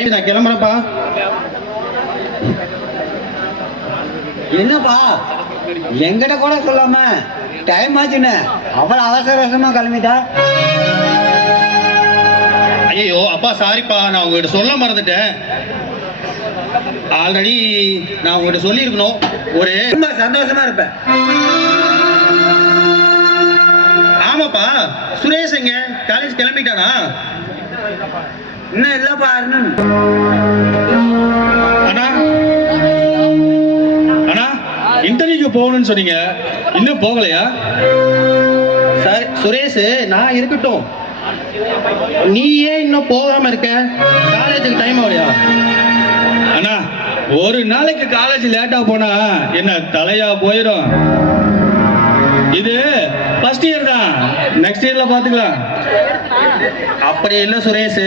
Time நான் கிளம்புறேன்ப்பா என்னப்பா? எங்கிட்ட கூட சொல்லாம டைம் ஆச்சுன்னு அவ்வளவு அவசர அவசரமா கிளம்பிட்டா? ஐயோ அப்பா சாரிப்பா நான் உங்ககிட்ட சொல்ல மறந்துட்டேன். ஆல்ரெடி நான் உங்ககிட்ட சொல்லியிருக்கணும். ஒரு ரொம்ப சந்தோஷமா இருப்பேன். ஆமாப்பா சுரேஷ் எங்க? காலேஜ் கிளம்பிட்டானா? இன்னும் இல்லப்பா அருணன் அண்ணா. அண்ணா இன்டர்வியூக்கு போகணும்னு சொன்னீங்க. இன்னும் போகலையா? சார் சுரேஷ் நான் இருக்கட்டும். நீ ஏன் இன்னும் போகாம இருக்க? காலேஜுக்கு டைம் ஆகலையா? அண்ணா ஒரு நாளைக்கு காலேஜ் லேட்டா போனா என்ன தலையா போயிடும் இது ஃபர்ஸ்ட் இயர் தான் நெக்ஸ்ட் இயர்ல பாத்துக்கலாம். அப்படி இல்ல சுரேஷ்.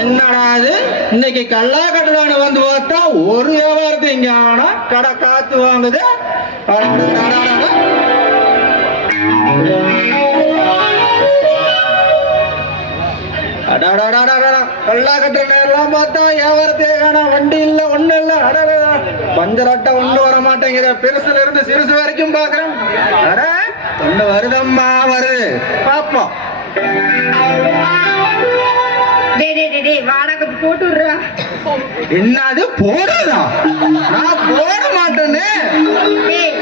என்னடா அது இன்னைக்கு கல்லா கட்டுறான்னு வந்து பார்த்தா ஒரு வியாபாரத்தை இங்க ஆனா கடை காத்து வாங்குது. கல்லா கட்டுற எல்லாம் பார்த்தா வியாபாரத்தை காணா வண்டி இல்ல ஒண்ணு இல்ல அடடடா. பஞ்சர் அட்டை ஒண்ணு வர மாட்டேங்கிற பெருசுல இருந்து சிறுசு வரைக்கும் பாக்குறேன் ஒண்ணு வருதம்மா வருது பாப்போம் டேய் டேய் டேய், டேய் போட்டு விடுறா என்னது போடுறதா நான் போட மாட்டேன்னு டேய்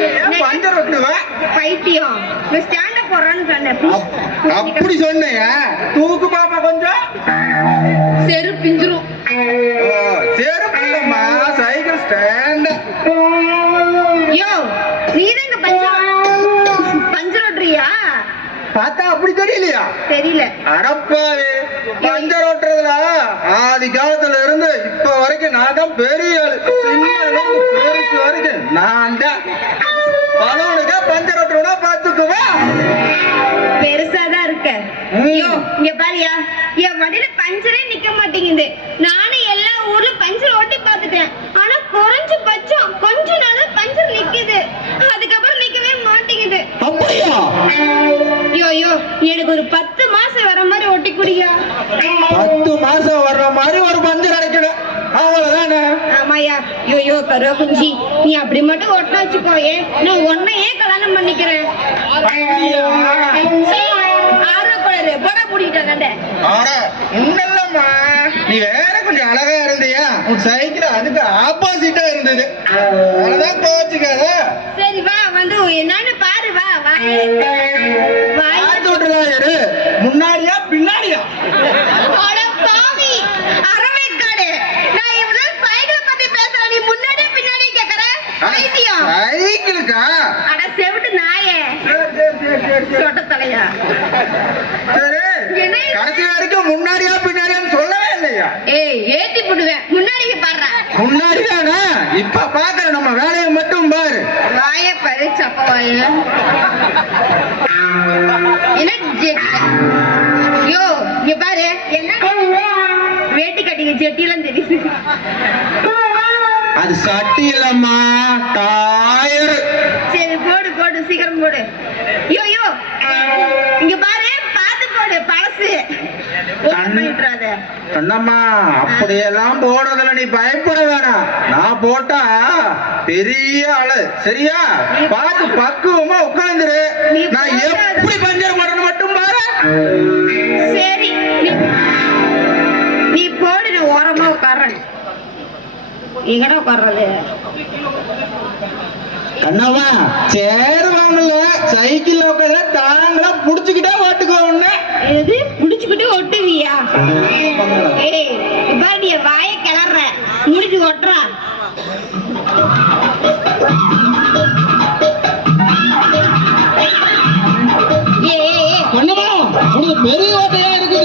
பைத்தியம் சொன்னேன். அப்படி தூக்கு பாப்பா கொஞ்சம். செரு பிஞ்சிரும். ஓ, செருப்பு இல்லம்மா சைக்கிள் ஸ்டாண்ட் யோ நீதாங்க பஞ்சர் பஞ்சர் ஓட்டுறியா பார்த்தா அப்படி தெரியலையா? தெரியல. அடப்பாவே இருக்க ம். யோ இங்க பாரியா. என் வண்டியில பஞ்சரே நிக்க மாட்டேங்குது. நானும் எல்லா ஊர்ல பஞ்சர் ஓட்டி பார்த்துட்டேன். ஆனா குறைஞ்சு பட்சம் கொஞ்ச நாள் பஞ்சர் நிக்குது. அதுக்கப்புறம் நிக்கவே மாட்டேங்குது. அப்படியா? யோ யோ எனக்கு ஒரு பத்து மாசம் வர மாதிரி ஒட்டி குடியா. பத்து மாசம் வர்ற மாதிரி ஒரு பஞ்சர் அடைக்கணும். அவ்வளவுதானே? ஆமாயா யோ யோ கருவா குஞ்சி நீ அப்படி மட்டும் ஒட்ட வச்சுக்கோயே நான் உன்னையே கல்யாணம் பண்ணிக்கிறேன். உன்னல்லம்மா நீ வேற கொஞ்சம் அழகா இருந்தியா? உன் சைக்கிள் அதுக்கு ஆப்போசிட்டா இருந்தது. அதான் கோச்சுக்காத சரி வா வந்து என்னன்னு பாரு வா வாய் இரு. முன்னாடியா பின்னாடியா? சைக்கிளுக்கா? அட செவிட்டு நாயே. சொட்ட தலையா சரி என்ன? கடைசி வரைக்கும் முன்னாடியா பின்னாடியான்னு சொல்லவே இல்லையா ஏய் ஏத்தி போடுவேன் முன்னாடி பாடுறா முன்னாடி தானே இப்ப பாக்குற நம்ம வேலையை மட்டும் பாரு. வாய பாரு சப்ப வாய என்ன ஜெட் யோ இங்க பாரு. என்ன? வேட்டி கட்டிங்க ஜெட்டிலாம் தெரியுது. அது சட்டி இல்லம்மா டயர் சரி போடு போடு சீக்கிரம் போடு. யோ யோ. இங்க பாரு பாத்து போடு பழசு. கண்ணம்மா அப்படியெல்லாம் போடுறதுல நீ பயப்பட வேணாம் நான் போட்டா பெரிய ஆளு. சரியா? பார்த்து பக்குவமா உட்கார்ந்துரு நான். எப்படி பஞ்சர் பண்ணணும் மட்டும் பாரு. சரி நீ போடு நான் ஓரமா உட்கார்றேன் எங்கடா உட்கார்றது? கண்ணம்மா சேர் வாங்கல சைக்கிள் உட்கார தாங்களா புடிச்சுக்கிட்டே ஓட்டுக்கோ உன்ன. எது? கொட்டுவியா? ஏய் பாரு என் வாயை கிளற முடிச்சு கொட்டுறா. ஏய் ஏய், பெரிய ஓட்டையா இருக்குது.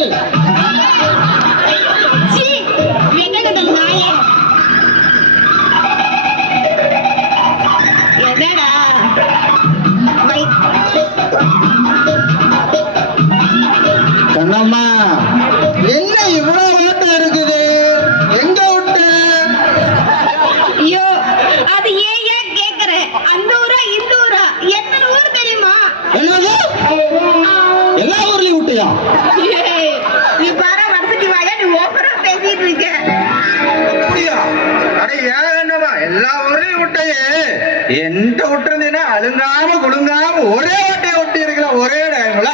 எந்த விட்டுருந்தீங்கன்னா அழுங்காம குலுங்காம ஒரே ஓட்டையை ஒட்டி இருக்கலாம் ஒரே டைம்ல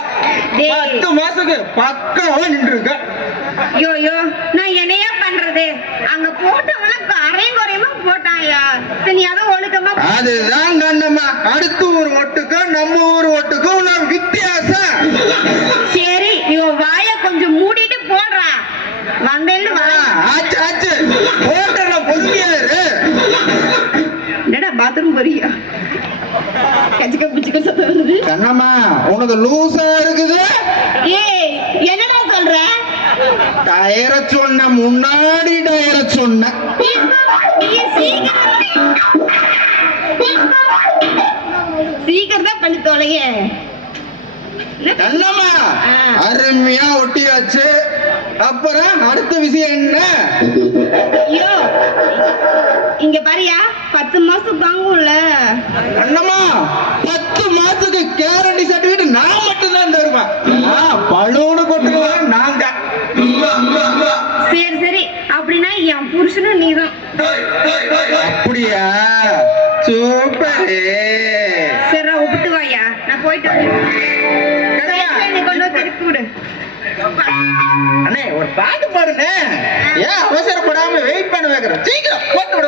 டேய். பத்து மாசத்துக்கு பக்காவா நின்று இருக்க. ஐயோ ஐயோ நான் என்னையா பண்றது? அங்க போட்டவங்க அரையும் குறையுமா போட்டாயா? சரி நீ அதை ஒழுக்கமா. அதுதான் கண்ணம்மா. அடுத்த ஊர் ஒட்டுக்கும் நம்ம ஊர் ஒட்டுக்கும் உள்ள வித்தியாசம். சரி நீ உன் வாய கொஞ்சம் மூடிட்டு போடுறா வந்தேன்னு ஆ, வா ஆச்சு ஆச்சு போட்டல பொசுக்கியாரு என்னடா பாத்ரூம் போறியா கச்சிக்க பிச்சுக்க சத்தம் வருது கண்ணம்மா உனக்கு லூசா இருக்குது? ஏய் என்னடா சொல்ற? டயர சொன்ன முன்னாடி டயர சொன்ன. சீக்கிரம் சீக்கிரம் தான் பண்ணி தொலைய. கண்ணம்மா. அருமையா ஒட்டியாச்சு. அப்புறம் அடுத்த விஷயம் என்ன? ஐயோ இங்க பாரியா பத்து மாசம் தாங்கும்ல. கண்ணம்மா பத்து மாசத்துக்கு கேரண்டி சர்டிபிகேட் நான் மட்டும் தான் தருவேன் பலூனு நான் தான் சரி சரி. அப்படின்னா என் புருஷனும் நீதான். அப்படியா? சூப்பர். சரி விட்டு வாயா. நான் போயிட்டு வரேன். நீ திருப்பி விடு. அண்ணே ஒரு பாட்டு பாடுனே ஏன் அவசரப்படாம வெயிட் பண்ண வைக்கிறேன் சீக்கிரம் போட்டு விட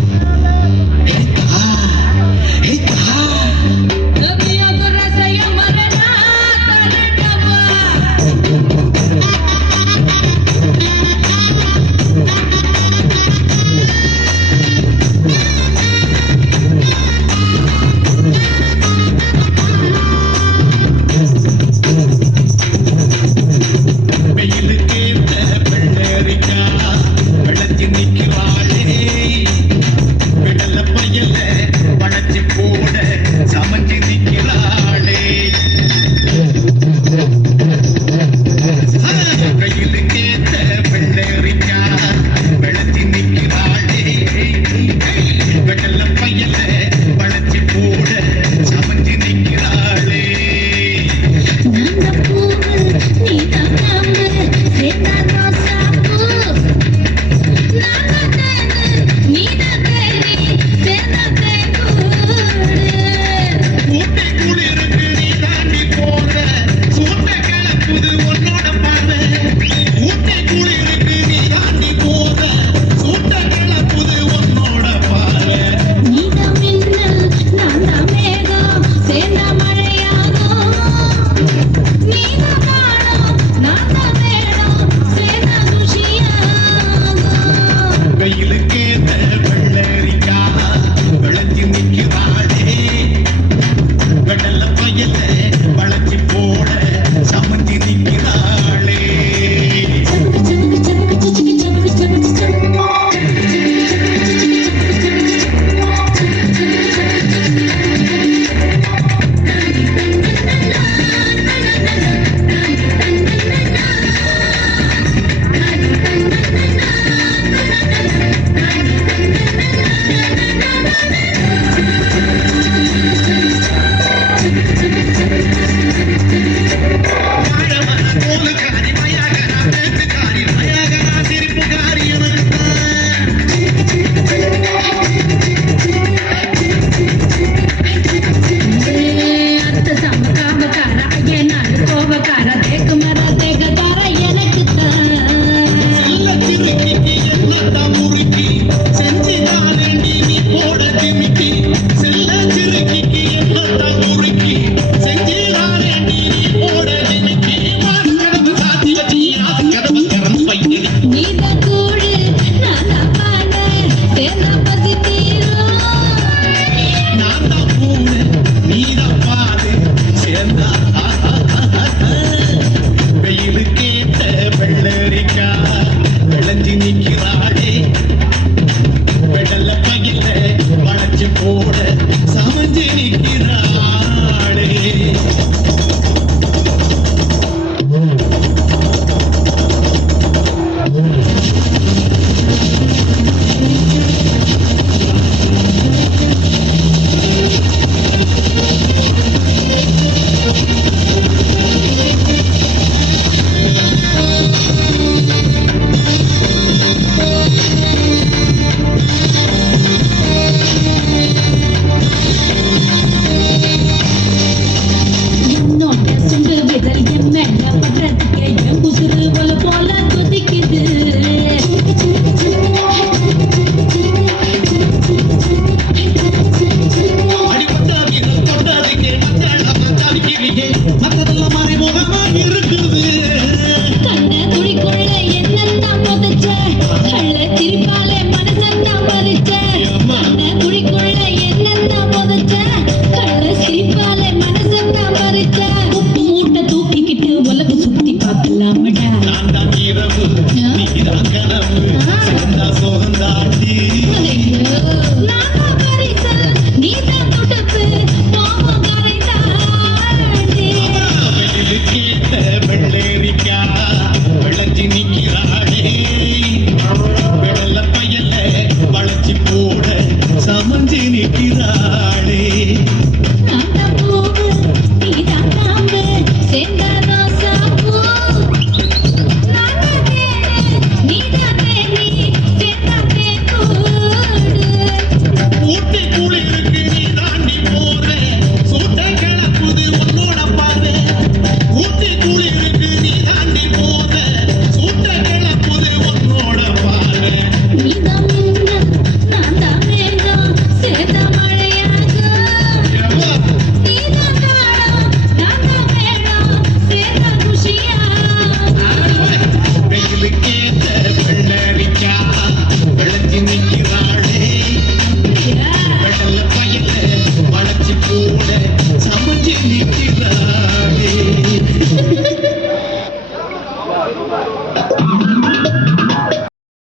Thank you.